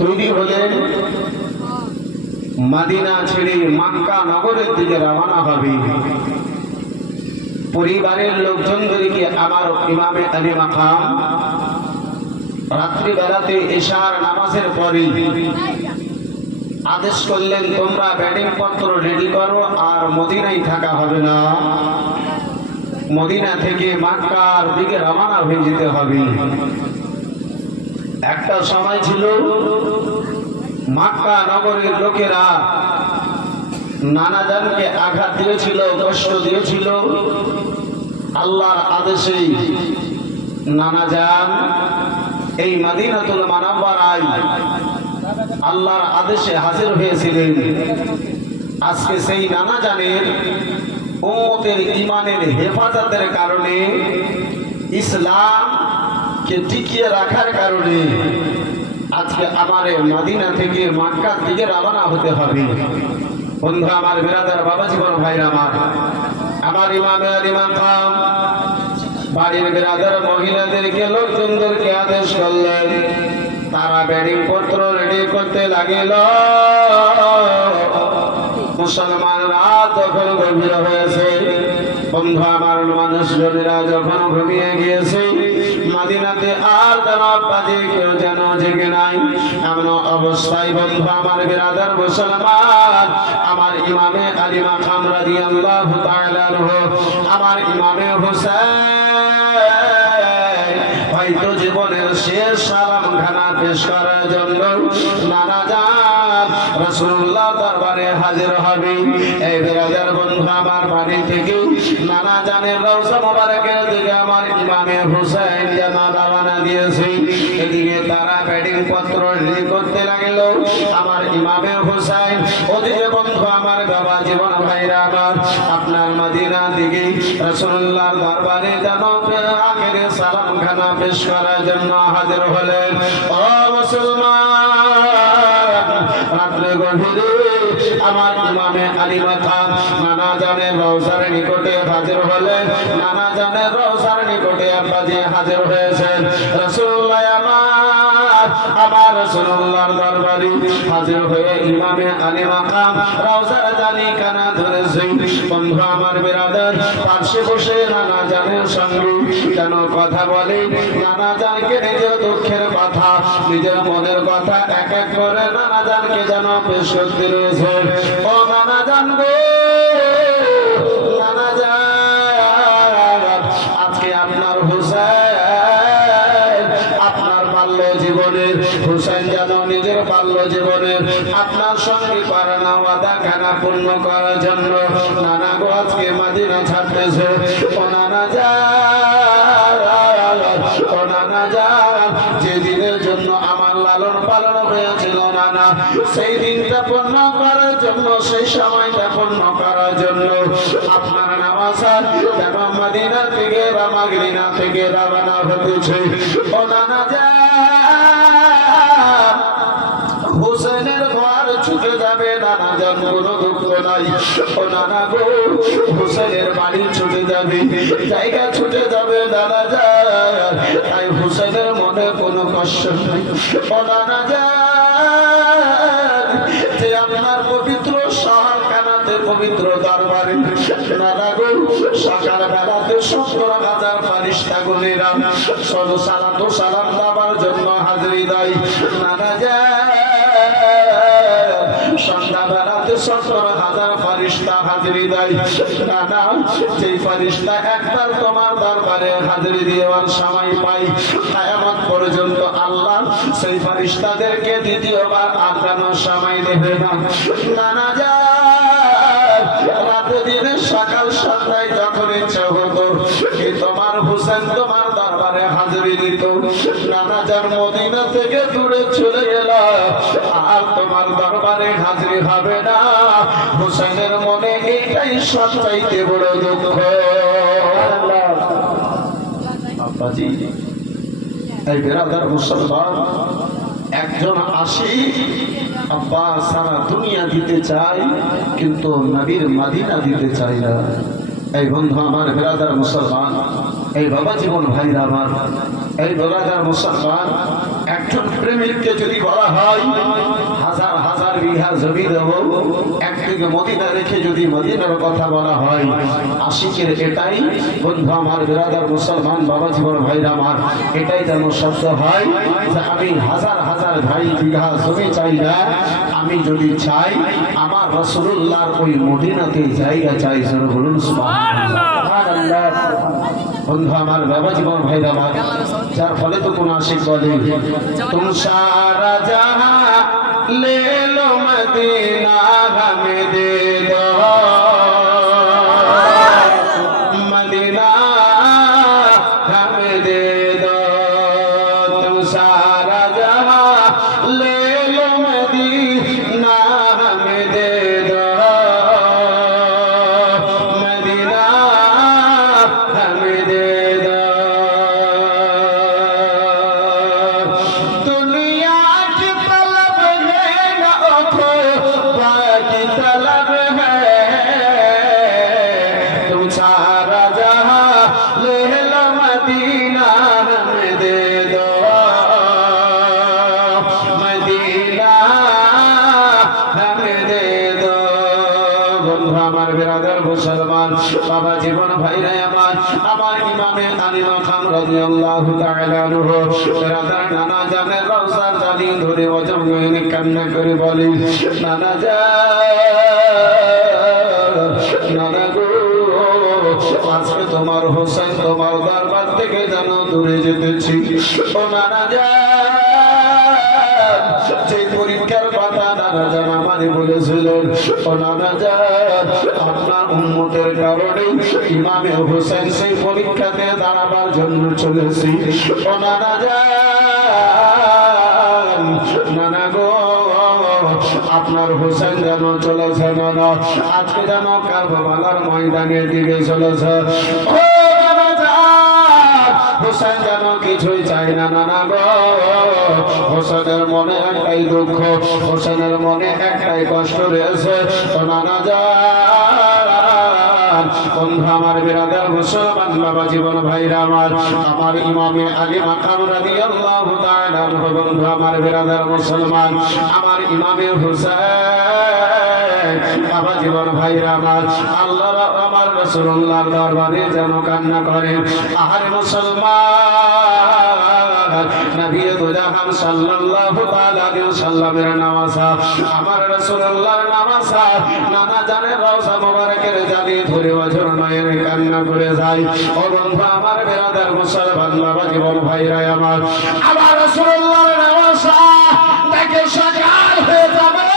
তৈরি হলেন মদিনা ছেড়ে মক্কা নগরের দিকে রওনা হবে। পরিবারের লোকজনদেরকে আমার ইমামে আলী মাকাম রাত্রিবেলাতে ইশার নামাজের পরে আদেশ করলেন, তোমরা ব্যাটিং পত্র রেডি করো, আর মদিনায় থাকা হবে না, মদিনা থেকে মক্কার দিকে রওনা হয়ে যেতে হবে। একটা সময় ছিল মক্কা নগরের লোকেরা নানাজানকে আঘাত দিয়েছিল, কষ্ট দিয়েছিল। আল্লাহর আদেশে নানাজান এই মদিনাতুল মুনাওয়ারায় আল্লাহর আদেশে হাজির হয়েছিলেন। আজকে সেই নানাজানের উম্মতের ঈমানের হেফাজতের কারণে, ইসলামকে টিকিয়ে রাখার কারণে আজকে আমার মদিনা থেকে মক্কার দিকে রওনা হতে হবে। বন্ধু আমার, বিরাদার, বাবা জীবন ভাইরা আমার ইমামে আলী মাকাম বাড়ির বিরাদার মহিলাদেরকে লোকজনদেরকে আদেশ করলেন, তারা ব্যাটিং পত্র রেডি করতে লাগিল। মুসলমানরা যখন গভীর হয়েছে, বন্ধু আমার, মানুষজনেরা যখন ঘুমিয়ে গিয়েছে, মদিনাতে আর দানববাজি কেউ যেন জেগে নাই। এমন অবস্থায় বন্ধু আমার, বিরাদার মুসলমান, আমার ইমামে আলী মাকাম রাদিয়াল্লাহু তাআলা আনহু, আমার ইমামে হুসাইন হয়তো জীবনের শেষ সালাম খানা পেশ করার জন্য নানাজান রাসূলুল্লাহ দরবারে হাজির হবে। এই বিরাদার বন্ধু আমার, বাড়ি থেকে নানাজানের রওজা মোবারকের দিকে আমার ইমামে হুসাইন যেন রওনা দিয়েছে। এদিকে তারা ব্যাটিং পত্র রেডি করতে লাগল। আমার ইমামে হুসাইন ওদিকে বন্ধু আমার, বাবা জীবন ভাইরা আমার, আপনার মদিনা দিকে রাসূলুল্লাহর দরবারে যেন আখেরে সালাম খানা পেশ করার জন্য হাজির হলেন। ও মুসলমান, রাত্রে গভীরে আমার ইমামে আলী মাকাম নানাজানের রওজার নিকটে হাজির হলেন। নানাজানের রওজার নিকটে আব্বাজি হাজির হয়েছেন। রাসূলুল্লাহ আমার রাসূলুল্লাহর দরবারে হাজির হয়ে ইমামে আলী মাকাম রওজার জালি কানা ধরেছে। বন্ধু আমার, বিরাদার, পাশে বসে নানাজানের সঙ্গে যেন কথা বলে, নানাজানকে নিজের দুঃখের কথা, নিজের মনের কথা এক এক করে নানাজানকে যেন পেশ করতে রয়েছে। ও নানাজান গো, নানাজান, আজকে আপনার হুসাইন আপনার বাল্য জীবনের, হুসাইন যেন নিজের বাল্য জীবনের আপনার সঙ্গে করানো ওয়াদা খানা পূর্ণ করার জন্য নানা গো আজকে মদিনা ছাড়তেছে। ও নানাজান, ও নানাজান, যে দিনের জন্য আমার লালন পালন হয়েছিল নানা, সেই দিনটা পূর্ণ করার জন্য, সেই সময়টা পূর্ণ করার জন্য আপনার নামাজান যেন মদিনা থেকে বা মদিনা থেকে রওনা হতেছে। ও নানাজান, হুসেনের ঘর ছুটে যাবে নানাজান, কোনো দুঃখ নাই। ও নানা গো, হুসেনের বাড়ি ছুটে যাবে, জায়গা ছুটে যাবে নানাজান, তাই হুসেনের মনে কোনো কষ্ট নাই। ও নানাজান, যে আপনার পবিত্র শহর কানাতে, পবিত্র দরবারে নানা গো সকাল বেলাতে ৭০,০০০ ফারিস্তা গুনেরা সালাত ও সালাম দেওয়ার জন্য হাজিরি দেয়। নানাজান, সন্ধ্যা বেলাতে ৭০,০০০ ফারিস্তা হাজিরি দেয়। নানা, সেই ফারিস্তা একবার তোমার দরবারে হাজিরি দেওয়ার সময় পাই, কিয়ামত পর্যন্ত আল্লাহ সেই ফারিস্তাদেরকে দ্বিতীয়বার আটকানোর সময় দেবে না। নানাজান, রাতে দিনে সকাল সন্ধ্যায় যখন ইচ্ছা হতো কি তোমার হুসেন তোমার দরবারে হাজিরি দিত। নানাজান মদিনা থেকে দূরে চলে গেল, আর তোমার দরবারে হাজিরি হবে না। হুসেনের মনে এটাই সবচাইতে বড় দুঃখ। আব্বাজি, এই বিরাদার মুসলমান, একজন আশিক আব্বা সারা দুনিয়া দিতে চায়, কিন্তু নবীর মদিনা দিতে চায় না। এই বন্ধু আমার, বিরাদার মুসলমান, এই বাবা জীবন ভাইরা আমার, এই ব্রাদার মুসলমান, একজন প্রেমিককে যদি বলা হয় হাজার হাজার বিঘা জমি দেব, একদিকে মদিনা রেখে যদি মদিনার কথা বলা হয়, আশিকের এটাই বন্ধু আমার ব্রাদার মুসলমান বাবা জীবন ভাইরা আমার, এটাই যেন শব্দ হয় যে আমি হাজার হাজার ভাই বিঘা জমি চাই না, আমি যদি চাই আমার রাসূলুল্লাহর ওই মদিনাতে জায়গা চাই। বলুন সুবহানাল্লাহ। বন্ধু আমার বাবা জীবন ভাইরা আমার, যার ফলে তো কোন আশিক বলে তুম সারা জাহাं ले लो मदीना हमें दे दो, मदीना हमें दे दो, तुम सारा जहां ले लो मदीना हमें दे दो, मदीना हमें दे दो। दुनिया की तलब है ना खो बाकी तलब है, तुम सारा जहां ले लो मदीना हमें दे दो, मदीना हमें दे दो। বন্ধু আমার বিরাদার মুসলমান বাবা জীবন ভাইরা আমার, আমার ইমামে আলী মাকাম রাদিয়াল্লাহু তাআলা আনহু বিরাদার নানা জানের রওজার জানি ধরে ওজন গয়নে কান্না করে বলে নানা জান, নানা গো, আজকে তোমার হোসেন তোমার দরবার থেকে যেন দূরে যেতেছি। ও নানা জান, যে পরীক্ষার কথা নানা জান আমারে বলেছিলেন, ও নানা জান, আপনার উম্মতের কারণে ইমামে হোসেন সেই পরীক্ষাতে দাঁড়াবার জন্য চলেছি। ও নানা জান, নানা গো, আপনার হোসেন যেন চলেছে নানা, আজকে যেন কারবালার ময়দানের দিকে চলেছে। ও নানা জান, হোসেন যেন কিছুই চাই না নানা গো, হোসেনের মনে একটাই দুঃখ, হোসেনের মনে একটাই কষ্ট রয়েছে। তো নানা জান, বন্ধু আমার বিরাদার মুসলমান বাবা জীবন ভাইরা আমার, আমার ইমামে আলী মাকাম রাদিয়াল্লাহু তাআলা আনহু, বন্ধু আমার বিরাদার মুসলমান আমার ইমামে হুসাইন বাবা জীবন ভাইরা আমার, আল্লাহ আমার রাসূলুল্লাহর দরবারে যেন কান্না করেন। আহারে মুসলমান, নবী দুজাহান সাল্লাল্লাহু তাআলা আলাইহি ওয়াসাল্লামের নামাজ, আমার রাসূলুল্লাহর নামাজ, নানা জানের রওজা মোবারকের জানি ধরে ওজন নয়ন কান্না করে যায়। ও বন্ধু আমার বিরাদার মুসলমান বাবা জীবন ভাইরা আমার, আমার রাসূলুল্লাহর নামাজ দেখে সকাল হয়ে যাবে,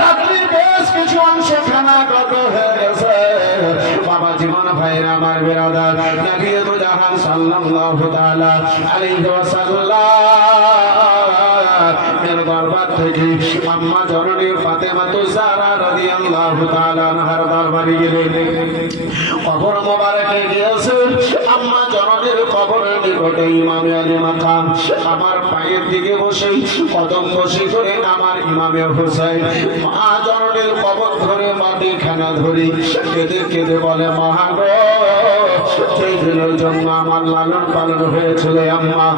রাত্রির বেশ কিছু অংশ খানাগত হয়ে গেছে। বাবা জীবন ভাইরা আমার বিরাদার, নবী দুজাহান সাল্লাল্লাহু তাআলা আলাইহি ওয়াসাল্লামের দরবার থেকে আম্মা জননী ফাতেমা তুজারা রাদিয়াল্লাহু তাআলা আনহার দরবারে গেলেন। কবর মোবারকে গিয়েছেন, আম্মা জননীর কবরের নিকটে ইমামে আলী মাকাম আমার পায়ের দিকে বসে কদম বসে করে আমার ইমামে হোসেন মা জননীর কবর ধরে মাটি খানা ধরি কেঁদে কেঁদে বলে, মা গো, সেই দিনের জন্য আমার লালন পালন হয়েছিল আম্মা,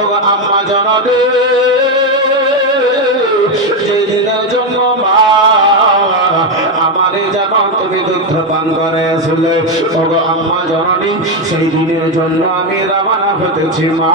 ও আম্মা জননী, সেই দিনের জন্য মা আমারে যেন তুমি দুগ্ধ পান করেছিলে, ও আম্মা জননী, সেই দিনের জন্য আমি রওনা হতেছি মা।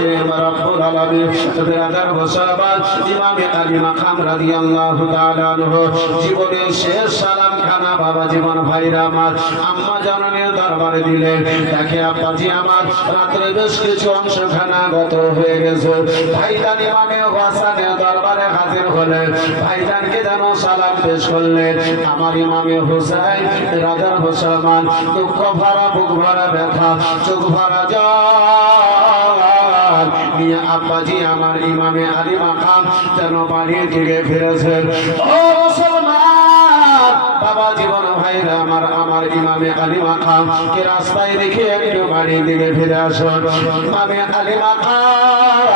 এ রব্বুল আলামিন বিরাদার মুসলমান ইমামে আলী মাকাম রাদিয়াল্লাহু তাআলা আনহু জীবনের শেষ সালাম খানা বাবা জীবন ভাইরা আমার আম্মা জননীর দরবারে দিলেন। দেখে আব্বাজি আমার রাত্রে বেশ কিছু অংশ খানা গত হয়ে গেছে। ভাইজান ইমামে হাসানের দরবারে হাজির হলেন, ভাইজানকে যেন সালাম পেশ করলেন। আমার ইমামে হোসেন রাজার মুসলমান দুঃখ ভরা বুক ভরা ব্যথা চোখ ভরা জল নিয়ে আব্বাজি আমার ইমামে আলী মাকাম যেন বাড়ির দিকে ফিরেছেন। ও মুসলমান বাবা জীবন ভাইরা আমার, আমার ইমামে আলী মাকাম কে রাস্তায় রেখে একটু বাড়ির দিকে ফিরে আসুন। ইমামে আলী মাকাম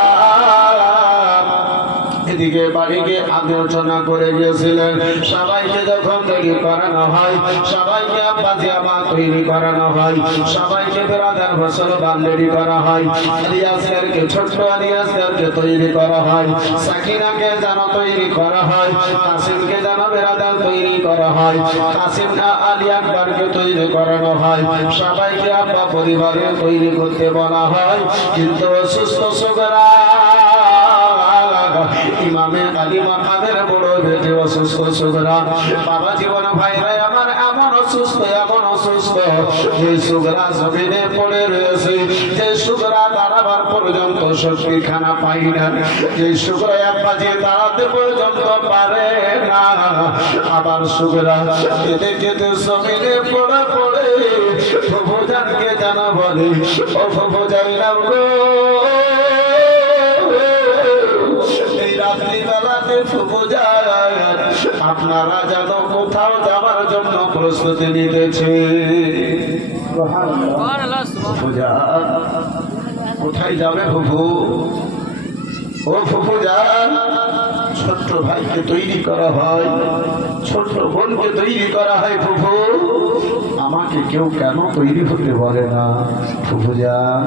এদিকে বাড়িকে আলোচনা করে গিয়েছিলেন। সবাইকে যখন তৈরি করানো হয়, সবাইকে আব্বাজি আমার তৈরি করানো হয়, সবাইকে বেরাদার মুসলমান তৈরি করা হয়। আলিয়াসকে ছোট্ট আলিয়াসকে তৈরি করা হয়, সাকিনাকে যেন তৈরি করা হয়, কাসিমকে যেন বেরাদার তৈরি করা হয়, কাসিম আলী আকবরকে তৈরি করানো হয়, সবাইকে আব্বা পরিবারে তৈরি করতে বলা হয়। কিন্তু অসুস্থ সুগরা ইমামে আলী মাকামের বড় বেটে অসুস্থ সুগরা বাবা জীবন ভাইরা আমার এমন অসুস্থ যে সুগরা জমিনে পড়ে রয়েছে, যে সুগরা দাঁড়াবার পর্যন্ত শক্তি খানা পাই না, যে সুগরা আব্বাজি দাঁড়াতে পর্যন্ত পারে না। আবার সুগরা কেঁদে কেঁদে জমিনে পড়ে পড়ে ফুফুজানকে জানা বলে, ও ফুফুজান গো, এই রাত্রিবেলাতে ফুফুজান আপনারা যেন কোথাও যাবার জন্য প্রস্তুতি নিতেছে। কোথায় যাবে ফুফু? ও ফুফুজান, ছোট্ট ভাইকে তৈরি করা হয়, ছোট্ট বোনকে তৈরি করা হয়। ফুফু, আমাকে কেউ কেন তৈরি হতে বলে না? ফুফুজান,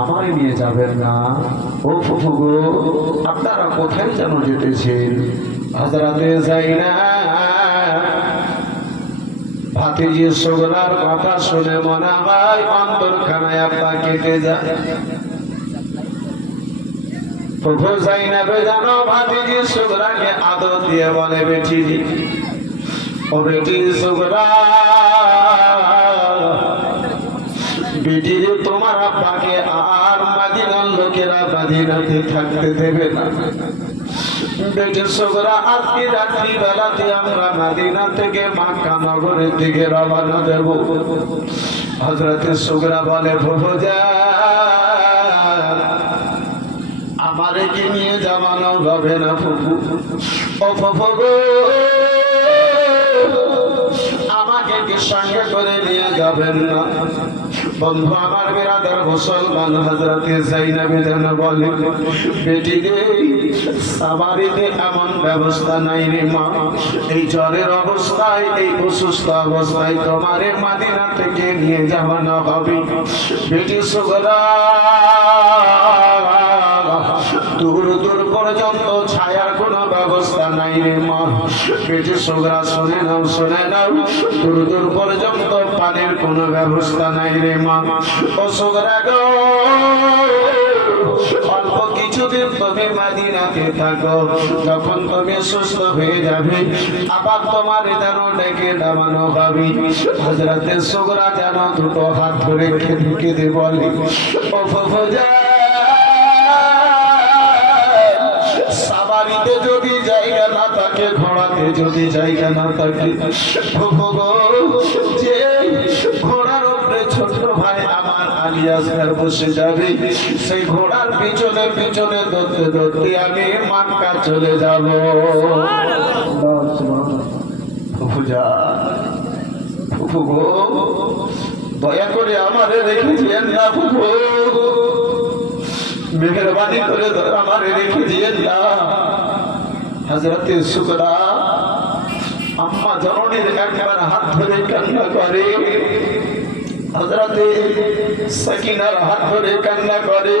আমায় নিয়ে যাবেন না? ও ফুফু গো, আপনারা কোথায় যেন যেতেছেন? হযরতে যায়নাব ভাতিজি সুগরার কথা শুনে মনে হয় অন্তরখানায় আব্বা কেটে যায়। ফুফু যায়নাব জানো ভাতিজি সুগরাকে আদর দিয়ে বলে, বেটি ও বেটি সুগরা, বেটি যে তোমার আব্বাকে আর মদিনার লোকেরা মদিনাতে থাকতে দেবে না। বেটি সুগরা, আজকে রাত্রি বেলাতে আমরা মদিনা থেকে মক্কা নগরের দিকে রওনা দেব। হযরতে সুগরা বলে, ফুফুজান, আমারে কি নিয়ে যাওয়ানো হবে না ফুফু? ও ফুফু গো, আমাকে কি সঙ্গে করে নিয়ে যাবেন না? বন্ধু আমার বিরাদার মুসলমান হযরতে যায়নাব যেন বলে, বেটি রে, সাবারিতে এমন ব্যবস্থা নাই রে মা, এই জ্বরের অবস্থায়, এই অসুস্থ অবস্থায় তোমারে মদিনা থেকে নিয়ে যাওয়ানো হবে। বেটি সুগরা, দূর দূর পর্যন্ত ছায়ার কোনো ব্যবস্থা নাই রে মা। বেটি সুগরা, শুনে নাও, শুনে নাও, দূর দূর পর্যন্ত পানির কোনো ব্যবস্থা নাই রে মা। ও সুগরা গো, অল্প কিছুদিন তুমি মদিনাতে থাকো, যখন তুমি সুস্থ হয়ে যাবে আবার তোমার যেন ডেকে নামানো হবে। হযরতে সুগরা যেন দুটো হাত ধরে কেঁদে কেঁদে বলে, ও ফুফুজান, সাবারিতে যদি জায়গা না থাকে, ঘোড়াতে যদি জায়গা না থাকে, ফুফু গো, যে ঘোড়ার উপরে ছোট্ট ভাই আমার আলিয়াসগার বসে যাবে, সেই ঘোড়ার পিছনে পিছনে দৌড়তে দৌড়তে আমি মক্কা চলে যাব। ফুফুজান, ফুফু গো, দয়া করে আমারে রেখে দিয়েন না ফুফু, মেহেরবানি করে আমারে রেখে দিয়েন না। হযরতে সুগরা আম্মা জননীর একবার হাত ধরে কান্না করে, হযরতে সাকিনার হাত ধরে কান্না করে,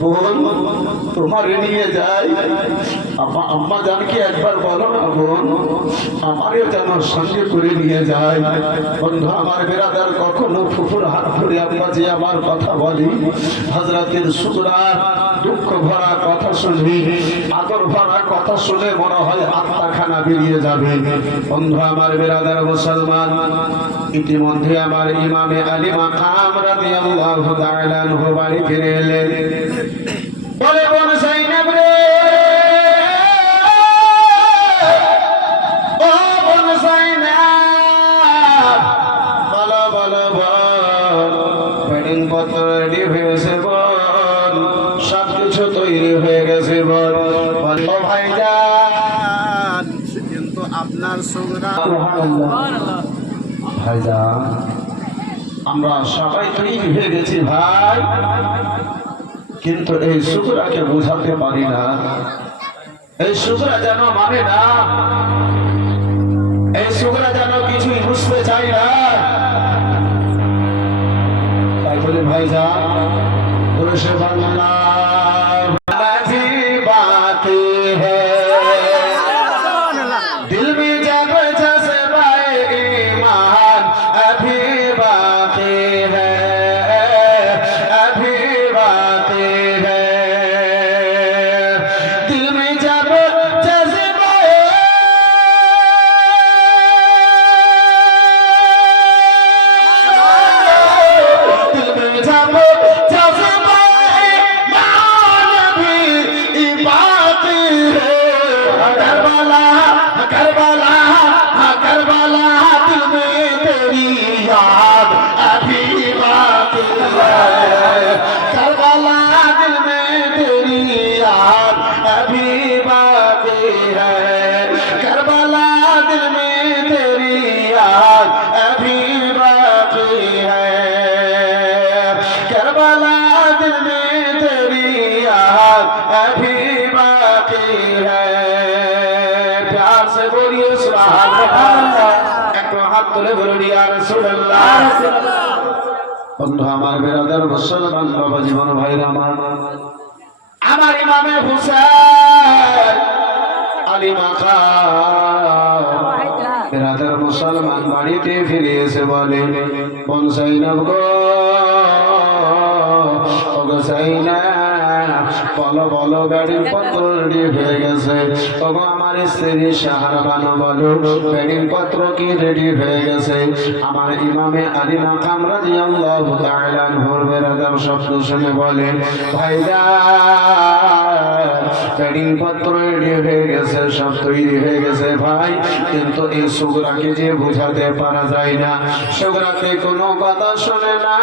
বোন তোমারে নিয়ে যাই। আম্মা জানকে একবার বলো না বোন, আমারও যেন সঙ্গে করে নিয়ে যায়। বন্ধু আমার বিরাদার, কখনো ফুফুর হাত ধরে আব্বাজি আমার কথা বলি, হযরতের সুগরার দুঃখ ভরা কথা শুনি, আদর ভরা কথা শুনে মনে হয় আত্মাখানা বেরিয়ে যাবে। বন্ধু আমার বিরাদার মুসলমান, ইতিমধ্যে আমার ইমামে আলী মাকাম রাদিয়াল্লাহু তাআলা আনহু বাড়ি ফিরে এলেন। বলে, বোন যায়নাব রে, ও বোন যায়নাব, বলো বলো বল, ওয়েডিং পত্র রেডি হয়েছে বোন, সবকিছু তৈরি হয়ে গেছে বোন। ও ভাইজান, কিন্তু আপনার সুগরা, ভাইজান আমরা সবাই তৈরি হয়ে গেছি ভাই, কিন্তু এই সুগরাকে বোঝাতে পারি না। এই সুগরা যেন মানে না, এই সুগরা যেন কিছুই বুঝতে চাই না। তাই বলে ভাইজান পুরুষে বাংলা बाकी है दिल में जब जज्बाए ईमान अभी बाकी है, अभी बाकी है। दिल में जब जज्बाए दिल में जब বন্ধু আমার বেরাদার মুসলমান বাবা জীবন ভাইরা আমার ইমামে হুসাইন আলী মাকাম বেরাদার মুসলমান বাড়িতে ফিরে এসে বলে বোন সাইনাব গো বলো বলো গাড়ির পত্র রেডি হয়ে গেছে। তবে আমার স্ত্রী শাহরবানো বলো গাড়ির পত্র কি রেডি হয়ে গেছে? আমার ইমামে আলী মাকাম রাদিয়াল্লাহু তাআলা আনহুর বেরাদার শব্দ শুনে বলে ভাইজান গাড়ির পত্র রেডি হয়ে গেছে, সব তৈরি হয়ে গেছে ভাই, কিন্তু এই সুগরাকে যে বোঝাতে পারা যায় না, সুগরাতে কোনো কথা শোনে না।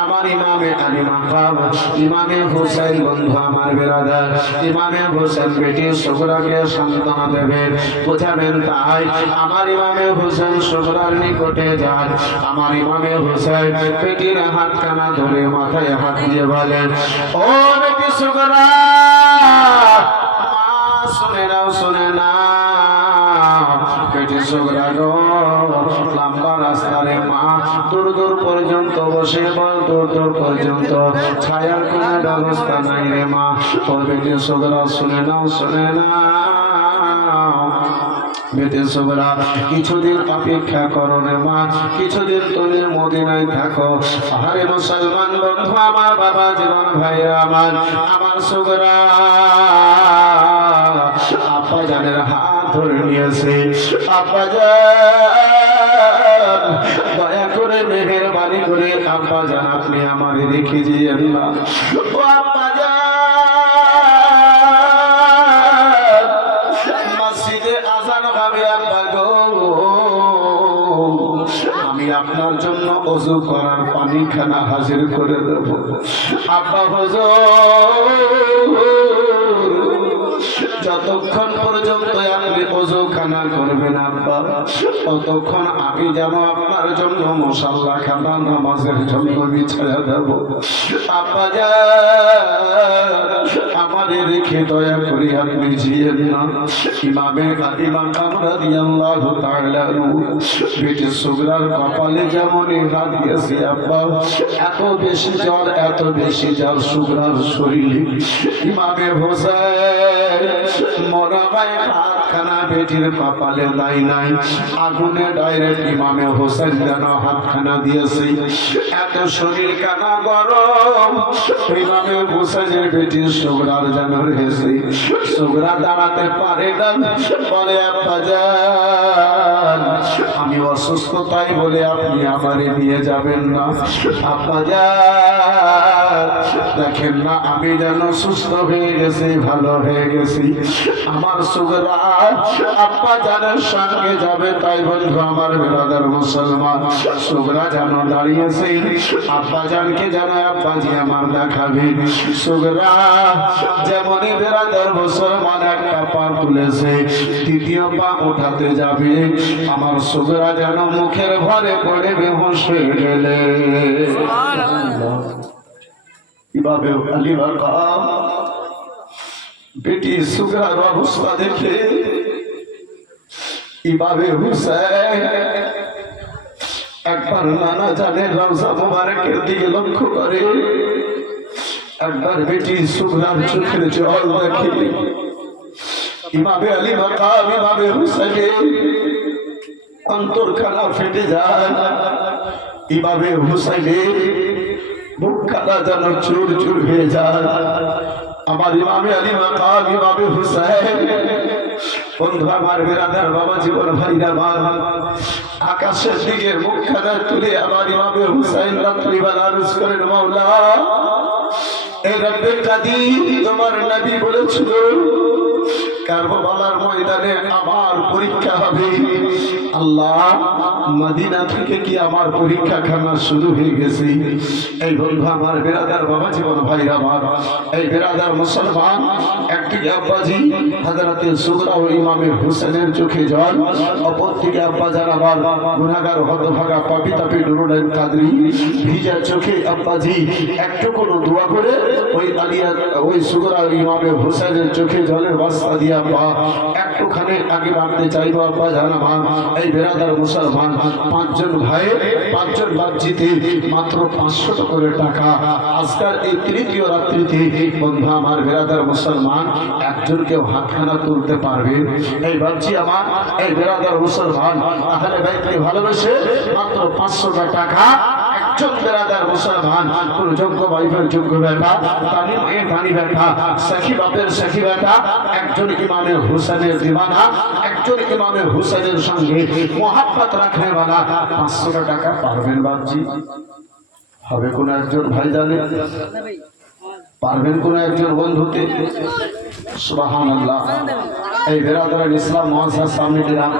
আমার ইমামে আলী মাকাম ইমামে হুসাইন বন্ধু আমার বেরাদার ইমামে হুসাইন বেটি সুগরাকে সান্ত্বনা দেবেন বোঝাবেন, তাই আমার ইমামে হুসাইন সুগরার নিকটে যান। আমার ইমামে হুসাইন বেটির হাতখানা ধরে মাথায় হাত দিয়ে বলেন ও বেটি সুগরা শুনে নাও, শুনে না বেটি সুগরা গো, লম্বা রাস্তারে মা দূর দূর পর্যন্ত বসে বল, দূর দূর পর্যন্ত ছায়ার কোনো ব্যবস্থা নাই রে মা। ও বেটি সুগরা শুনে নাও, শুনে না বেটি সুগরা কিছুদিন অপেক্ষা করো রে মা, কিছুদিন তুমি মদিনায় থাকো। আরে মুসলমান বন্ধু আমার বাবা জীবন ভাইরা আমার সুগরা আব্বা জানের হাত ধরে নিয়েছে। আব্বা জান দয়া করে মেহেরবানি করে আব্বা জান আপনি আমার রেখে দিয়েন না। ও আব্বা জান মসজিদে আযান হবে আব্বা গো, আমি আপনার জন্য ওযু করার পানিখানা হাজির করে দেব। আব্বা হুজুর যতক্ষণ পর্যন্ত আপনি ওযুখানা করবেন আব্বা, ততক্ষণ আমি যেন আপনার জন্য মুসাল্লা খানা নামাজের জন্য বিছায়া দেব। আব্বা আমাদের রেখে দয়া করে আপনি জিয়েন না। ইমামে আলী মাকাম রাদিয়াল্লাহু তাআলা বেটি সুগরার কপালে যেমন হাত দিয়েছে আব্বা, এত বেশি জ্বর, এত বেশি জ্বর সুগরার শরীরে। ইমামে হোসেন মরাবাই হাতখানা বেটির কপালে দেয় নাই, আগুনে ডাইরেক্ট ইমামে হোসেন যেন হাতখানা দিয়েছে। এত শরীর কানা গরম, ইমামে হোসেনের বেটি সুগরার যেন রয়েছে। সুগরা দাঁড়াতে পারে না, বলে আব্বা জান আমি অসুস্থ, তাই বলে আপনি আমারে নিয়ে যাবেন না। আব্বা জান দেখেন না আমি যেন সুস্থ হয়ে গেছি, ভালো হয়ে গেছি। আমার সুগরা আব্বা জানের সঙ্গে যাবে, তাই বন্ধু আমার বেরাদার মুসলমান সুগরা যেন দাঁড়িয়েছে। আব্বা জানকে যেন আব্বাজি আমার দেখাবে। সুগরা যেমনই বেরাদার মুসলমান একটা পা তুলেছে, দ্বিতীয় পা উঠাতে যাবে, আমার সুগরা যেন মুখের ঘরে পড়ে বেহুশ হয়ে গেলে। কিভাবে আলী মাকাম বেটি সুগরার অবস্থা দেখে ইমামে হুসাইন একবার নানা জানের রওজা মোবারকের দিকে লক্ষ্য করে, একবার বেটি সুগরার চোখের জল দেখে ইমামে আলী মাকাম ইমামে হুসাইনের অন্তরখানা ফেটে যায়। ইমামে হুসাইনের মুখখানা যেন চুর চুর হয়ে যায়। আমার ইমামে আলী মাকাম ইমামে হুসাইন, বন্ধু আমার বেরাদার বাবা জীবন ভাইরা মা, আকাশের দিকে মুখখানা তুলে আমার ইমামে হুসাইন রাত্রিবেলা আরজ করেন, মাওলা এ রব্বে কাদির, তোমার নবী বলেছিল কারবালার ময়দানে আমার পরীক্ষা হবে। আল্লাহ, মদিনা থেকে কি আমার পরীক্ষা খানা শুরু হয়ে গেছে? এই বন্ধু আমার বেরাদার বাবা জীবন ভাইরা আমার, এই বেরাদার মুসলমান, একদিকে আব্বাজি হযরতে সুগরা ও ইমামে হুসেনের চোখে জল, অপরদিকে আব্বাজান আমার গুনাহগার হতভাগা পাপী তাপী নুরুল কাদরি ভিজা চোখে আব্বাজি একটু কোনো দোয়া করে ওই আলিয়া ওই সুগরা ইমামে হুসেনের চোখে জলের বাস্তা দিয়ে আব্বা একটুখানি আগে বাড়তে চাইবো। আব্বা জানাবা এই বেরাদার মুসলমান, পাঁচজন ভাইয়ের পাঁচজন বাচ্চিতে মাত্র 500 করে টাকা আজকাল এই তৃতীয় রাত্রিতে বন্ধু আমার বেরাদার মুসলমান একজনকেও হাতখানা তুলতে পারবে? এই বাচ্চি আমার এই বেরাদার মুসলমান আহলে বাইতকে ভালোবেসে মাত্র 500 টাকা একজন বেরাদার মুসলমান, কোন যোগ্য ভাইফের যোগ্য বেটা, তানি মায়ের তানি বেটা, সখী বাপের সখী বেটা, একজন ইমামে হুসেনের দিওয়ানা, একজন ইমামে হুসেনের সঙ্গে মোহাব্বত রাখনে वाला 500 টাকা পারবেন বাচ্চি? হবে কোন একজন ভাই জানে? পারবেন কোন একজন বন্ধুতে? সুবহানাল্লাহ। এই বেরাদার ইসলাম মুআসসাস সামনে দিলাম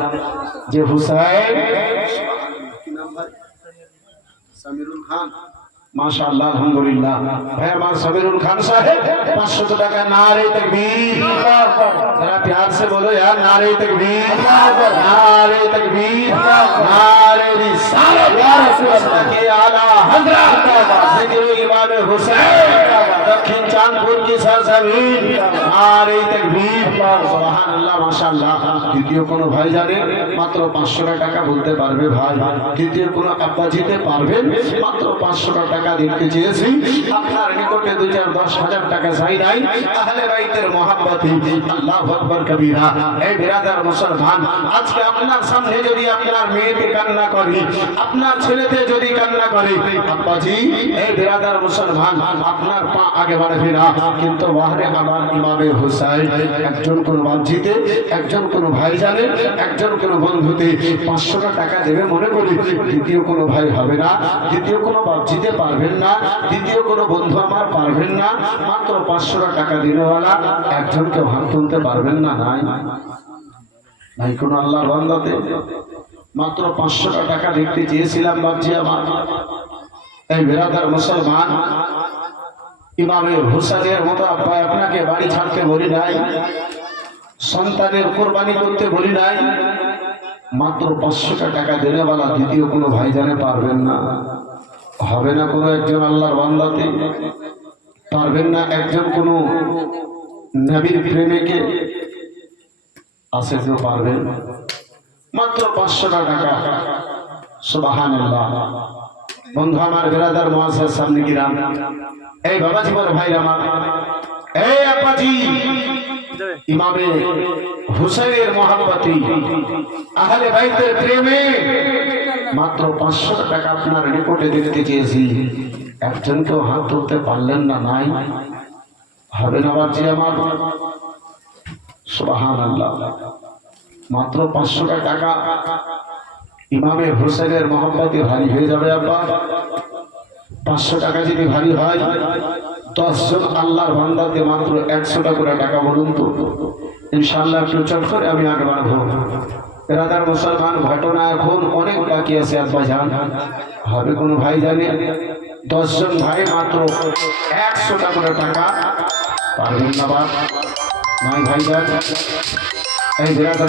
যে হুসাইন কি নাম ভাই? সামিরুল খান, মাশাআল্লাহ, আলহামদুলিল্লাহ। ভাই আমার সামিরুল খান সাহেব 500 টাকা। नारे तकबीर, जरा प्यार से बोलो यार, नारे तकबीर, नारे तकबीर, नारे रिसालत या रसूल अल्लाह के आला हजरत जिक्र इमाम हुसैन दक्षिण चांदपुर की सरजमीन, नारे तकबीर, सुबहानाल्लाह, माशाআল্লাহ। দ্বিতীয় কোন ভাই জানে মাত্র 500 টাকা বলতে পারবে? ভাই দ্বিতীয় কোন আব্বা জিতে পারবেন? মাত্র 500 টাকা দিতে চেয়েছি আপনার নিকটে 2-10,000 টাকা চাই নাই। আহলে বাইতের মহব্বতে আল্লাহু আকবার কবীরা। এই বিরাদার মুসলমান, আজকে আপনার সামনে যদি আপনার মেয়েতে কান্না করে, আপনার ছেলেতে যদি কান্না করে, আব্বাজি এই বিরাদার মুসলমান আপনার পা আগে বাড়বে না, কিন্তু বাহরে আমার ইমামে হুসাইন একজন কোন বাচ্চিতে, একজন কোন ভাই জানে, একজন কোন বন্ধুতে 500 টাকা দেবে মনে করি, দ্বিতীয় কোন ভাই হবে না, দ্বিতীয় কোন বাচ্চিতে পারবেন না, দ্বিতীয় কোন বন্ধু আমার পারবেন না, মাত্র 500 টাকা দিনেওয়ালা একজনকে হাত তুলতে পারবেন না? নাই নাই কোন আল্লাহর বান্দাতে মাত্র 500 টাকা দেখতে চেয়েছিলাম বাচ্চি আমার। এই বেরাদার মুসলমান, ইমামে হুসাইনের মতো আব্বা আপনাকে বাড়ি ছাড়তে বলি নাই, সন্তানের কোরবানি করতে বলি নাই, মাত্র 500 টাকা দেনেওয়ালা দ্বিতীয় কোনো ভাই জানে পারবেন না? হবে না কোনো একজন আল্লাহর বান্দাতে? পারবেন না একজন কোনো নবীর প্রেমিকে? আছে কেউ পারবেন? মাত্র 500 টাকা। সুবহানাল্লাহ। বন্ধু আমার বেরাদার মুআসসাস সামনে গিরাম, এই বাবা জীবন ভাই আমার, এই আব্বাজি ইমামে হুসাইনের মহব্বতে আহলে বাইতের প্রেমে মাত্র 500 টাকা আপনার নিকটে দিতে চেয়েছি, একজনকেও হাত তুলতে পারলেন না? নাই হবে না বাচ্চি আমার? সুবহানাল্লাহ। মাত্র 500 টাকা ইমামে হুসাইনের মহব্বতে ভারী হয়ে যাবে আব্বা। 500 টাকা যদি ভারী হয়, 10 জন আল্লাহর বান্দাতে মাত্র 100 করে টাকা বলুন তো, ইনশাআল্লাহ একটু চট করে আমি আগে বাড়বো। বেরাদার মুসলমান, ঘটনা এখন অনেক বাকি আছে আব্বা জান। হবে কোনো ভাই জানে? 10 জন ভাই মাত্র 100 করে টাকা পারবেন না? বাপ নাই ভাই জান। এই বেরাদার